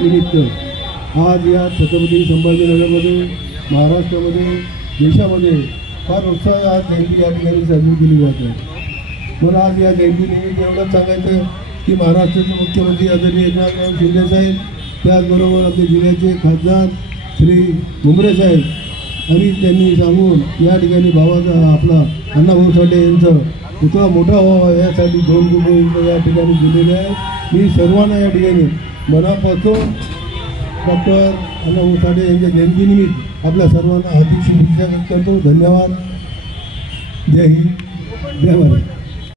निमित्त आज या छत्रपती संभाजीनगरमध्ये महाराष्ट्रामध्ये देशामध्ये फार उत्साह आज जयंती या ठिकाणी साजरी केली जाते। म्हणून आज या जयंतीनिमित्त एवढंच सांगायचं की महाराष्ट्राचे मुख्यमंत्री आदरणीय एकनाथ शिंदे साहेब, त्याचबरोबर आपले जिल्ह्याचे खासदार श्री मुंबरे साहेब आणि त्यांनी सांगून या ठिकाणी भावाचा आपला अण्णाभाऊ साठे यांचा पुतळा मोठा व्हावा यासाठी 2 कोटी या ठिकाणी दिलेले आहे। मी सर्वांना या ठिकाणी मनापासून डॉक्टर अण्णाभाऊ साठे यांच्या जयंतीनिमित्त आपल्या सर्वांना हार्दिक शुभेच्छा व्यक्त करतो। धन्यवाद। जय हिंद, जय महाराष्ट्र।